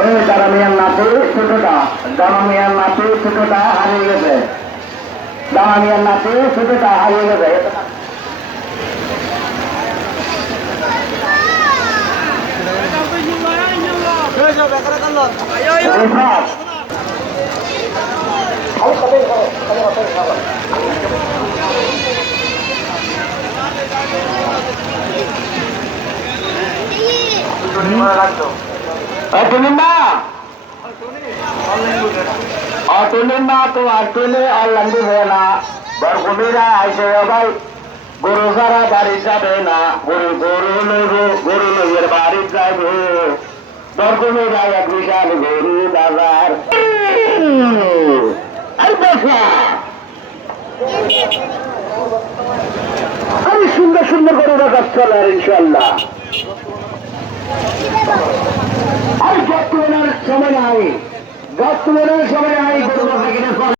ওই দানামিয়ার নাতি ছোটটা, দানামিয়ার নাতি ছোটটা হারিয়ে গেছে, দানামিয়ার নাতি ছোটটা হারিয়ে গেছে। তো আটলে অনলাইন দিবে না, বরকুমিরা আইসে ভাই গরু ছাড়া বাড়ি যাবে না, গরু গরু লইব, গরু লইয়ের বাড়ি যাবে, বরকুমিরা এক বিশাল গরু বাজার। আমি সুন্দর সুন্দর গরু রাখার চলে ইনশাল্লাহ। আর যত্ন সময় নাই, যত্ন সময় নাই।